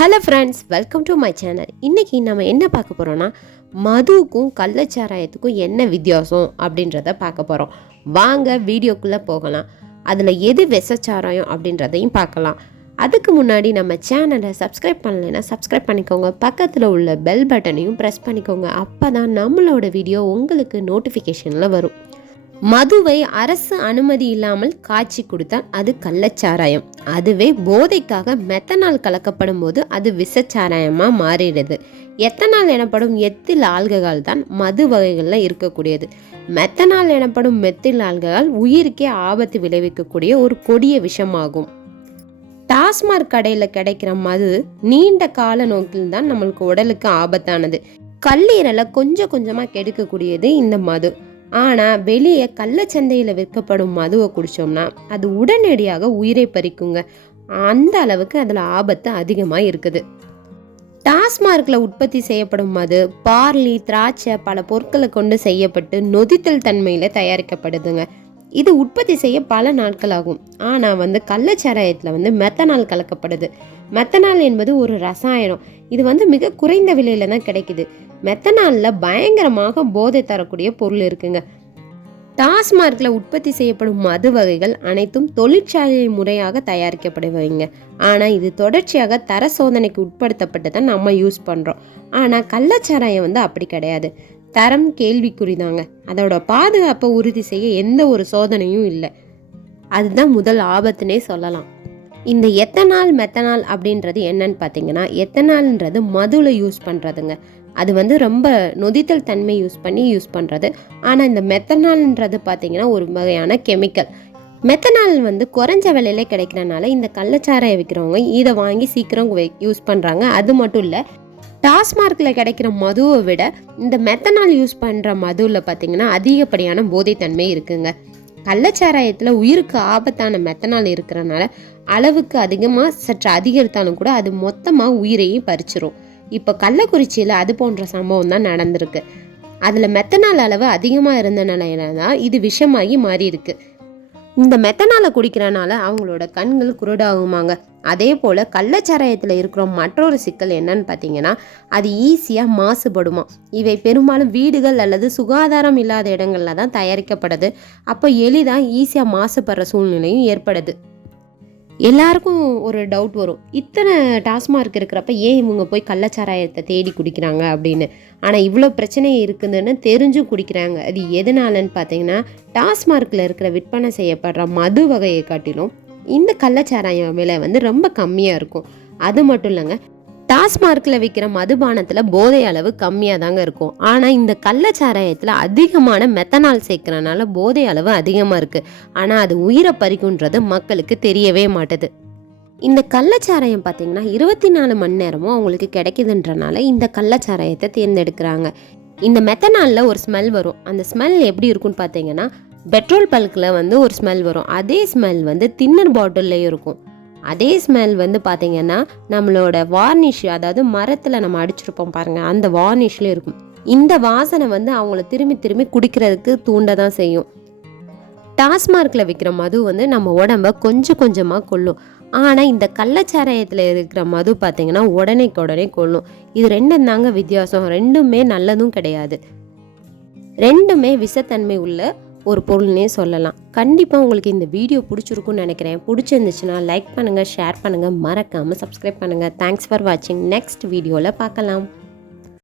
Hello friends, welcome to my channel. இன்றைக்கி நம்ம என்ன பார்க்க போகிறோன்னா, மதுவுக்கும் கள்ளச்சாராயத்துக்கும் என்ன வித்தியாசம் அப்படின்றத பார்க்க போகிறோம். வாங்க வீடியோக்குள்ளே போகலாம். அதில் எது விஷச்சாராயம் அப்படின்றதையும் பார்க்கலாம். அதுக்கு முன்னாடி நம்ம சேனலை சப்ஸ்கிரைப் பண்ணலைன்னா சப்ஸ்கிரைப் பண்ணிக்கோங்க. பக்கத்தில் உள்ள பெல் பட்டனையும் ப்ரெஸ் பண்ணிக்கோங்க. அப்போ தான் நம்மளோட வீடியோ உங்களுக்கு நோட்டிஃபிகேஷனில் வரும். மதுவை அரசு அனுமதி இல்லாமல் காய்ச்சி கொடுத்தால் அது கள்ளச்சாராயம். அதுவே போதைக்காக மெத்தனால் கலக்கப்படும் போது அது விஷச்சாராயமாக மாறிடுது. எத்தனால் எனப்படும் எத்தில் ஆல்கஹால் தான் மது வகைகளில் இருக்கக்கூடியது. மெத்தனால் எனப்படும் மெத்தில் ஆல்கஹால் உயிருக்கே ஆபத்து விளைவிக்கக்கூடிய ஒரு கொடிய விஷமாகும். டாஸ்மாக் கடையில் கிடைக்கிற மது நீண்ட கால நோக்கில் தான் நம்மளுக்கு உடலுக்கு ஆபத்தானது. கல்லீரலை கொஞ்சம் கொஞ்சமாக கெடுக்கக்கூடியது இந்த மது. ஆனால் வெளியே கள்ளச்சந்தையில் விற்கப்படும் மதுவை குடித்தோம்னா அது உடனடியாக உயிரை பறிக்குங்க. அந்த அளவுக்கு அதில் ஆபத்து அதிகமாக இருக்குது. டாஸ்மார்க்கில் உற்பத்தி செய்யப்படும் மது பார்லி, திராட்சை, பல பொருட்களை கொண்டு செய்யப்பட்டு நொதித்தல் தன்மையில் தயாரிக்கப்படுதுங்க. இது உற்பத்தி செய்ய பல நாட்கள் ஆகும். ஆனால் கள்ளச்சாராயத்தில் மெத்தனால் கலக்கப்படுது. மெத்தனால் என்பது ஒரு ரசாயனம். இது மிக குறைந்த விலையில தான் கிடைக்குது. மெத்தனாலில் பயங்கரமாக போதை தரக்கூடிய பொருள் இருக்குங்க. டாஸ்மார்க்கில் உற்பத்தி செய்யப்படும் மது வகைகள் அனைத்தும் தொழிற்சாலை முறையாக தயாரிக்கப்படுவீங்க. ஆனால் இது தொடர்ச்சியாக தர சோதனைக்கு உட்படுத்தப்பட்டு தான் நம்ம யூஸ் பண்ணுறோம். ஆனால் கள்ளச்சாராயம் அப்படி கிடையாது. தரம் கேள்விக்குறிதாங்க. அதோட பாதுகாப்பை உறுதி செய்ய எந்த ஒரு சோதனையும் இல்லை. அதுதான் முதல் ஆபத்துனே சொல்லலாம். இந்த எத்தனால் மெத்தனால் அப்படின்றது என்னன்னு பார்த்தீங்கன்னா, எத்தனால்ன்றது மதுவில் யூஸ் பண்ணுறதுங்க. அது ரொம்ப நொதித்தல் தன்மை யூஸ் பண்ணுறது. ஆனால் இந்த மெத்தனால்ன்றது பார்த்தீங்கன்னா ஒரு வகையான கெமிக்கல். மெத்தனால் குறைஞ்ச விலையில கிடைக்கிறனால இந்த கள்ளச்சாராயம் விற்கிறவங்க இதை வாங்கி சீக்கிரம் யூஸ் பண்ணுறாங்க. அது மட்டும் இல்லை, டாஸ்மார்க்கில் கிடைக்கிற மதுவை விட இந்த மெத்தனால் யூஸ் பண்ணுற மதுவில் பார்த்தீங்கன்னா அதிகப்படியான போதைத்தன்மை இருக்குங்க. கள்ளச்சாராயத்தில் உயிருக்கு ஆபத்தான மெத்தனால் இருக்கிறனால அளவுக்கு அதிகமாக சற்று அதிகரித்தாலும் கூட அது மொத்தமாக உயிரையும் பறிச்சிரும். இப்போ கள்ளக்குறிச்சியில் அது போன்ற சம்பவம் தான் நடந்திருக்கு. அதில் மெத்தனால் அளவு அதிகமாக இருந்தனால தான் இது விஷமாகி மாறி இருக்கு. இந்த மெத்தனாலை குடிக்கிறனால அவங்களோட கண்கள் குருடாகுமாங்க. அதே போல் கள்ளச்சாராயத்தில் இருக்கிற மற்றொரு சிக்கல் என்னன்னு பார்த்தீங்கன்னா, அது ஈஸியாக மாசுபடுமா. இவை பெரும்பாலும் வீடுகள் அல்லது சுகாதாரம் இல்லாத இடங்களில் தான் தயாரிக்கப்படுது. அப்போ எளிதாக ஈஸியாக மாசுபடுற சூழ்நிலையும் ஏற்படுது. எல்லாருக்கும் ஒரு டவுட் வரும், இத்தனை டாஸ்மார்க் இருக்கிறப்ப ஏன் இவங்க போய் கள்ளச்சாராயத்தை தேடி குடிக்கிறாங்க அப்படின்னு. ஆனால் இவ்வளோ பிரச்சனை இருக்குதுன்னு தெரிஞ்சும் குடிக்கிறாங்க. அது எதனாலன்னு பார்த்தீங்கன்னா, டாஸ்மார்க்கில் இருக்கிற விற்பனை செய்யப்படுற மது வகையை காட்டிலும் இந்த கள்ளச்சாராயம் விலை ரொம்ப கம்மியாக இருக்கும். அது மட்டும் இல்லைங்க, டாஸ்மார்க்கில் விற்கிற மதுபானத்தில் போதை அளவு கம்மியாக தாங்க இருக்கும். ஆனால் இந்த கள்ளச்சாராயத்தில் அதிகமான மெத்தனால் சேர்க்கறனால போதை அளவு அதிகமாக இருக்குது. ஆனால் அது உயிரை பறிக்குன்றது மக்களுக்கு தெரியவே மாட்டுது. இந்த கள்ளச்சாராயம் பார்த்தீங்கன்னா 24 மணி நேரமும் அவங்களுக்கு கிடைக்குதுன்றனால இந்த கள்ளச்சாராயத்தை தேர்ந்தெடுக்கிறாங்க. இந்த மெத்தனாலில் ஒரு ஸ்மெல் வரும். அந்த ஸ்மெல் எப்படி இருக்குன்னு பார்த்தீங்கன்னா, பெட்ரோல் பல்கில் ஒரு ஸ்மெல் வரும். அதே ஸ்மெல் தின்னர் பாட்டில்லையும் இருக்கும். அதே ஸ்மெல் பார்த்தீங்கன்னா நம்மளோட வார்னிஷ், அதாவது மரத்தில் நம்ம அடிச்சிருப்போம் பாருங்கள், அந்த வார்னிஷ்லேயும் இருக்கும். இந்த வாசனை அவங்கள திரும்பி திரும்பி குடிக்கிறதுக்கு தூண்ட தான் செய்யும். டாஸ்மார்க்கில் விற்கிற மது நம்ம உடம்ப கொஞ்சம் கொஞ்சமாக கொல்லும். ஆனால் இந்த கள்ளச்சாராயத்தில் இருக்கிற மது பார்த்தீங்கன்னா உடனே கொல்லும். இது ரெண்டும் தாங்க வித்தியாசம். ரெண்டுமே நல்லதும் கிடையாது. ரெண்டுமே விஷத்தன்மை உள்ள ஒரு பொருள்னே சொல்லலாம். கண்டிப்பாக உங்களுக்கு இந்த வீடியோ பிடிச்சிருக்குன்னு நினைக்கிறேன். பிடிச்சிருந்துச்சுன்னா லைக் பண்ணுங்கள், ஷேர் பண்ணுங்கள், மறக்காமல் சப்ஸ்கிரைப் பண்ணுங்கள். தேங்க்ஸ் ஃபார் வாட்சிங். நெக்ஸ்ட் வீடியோவில் பார்க்கலாம்.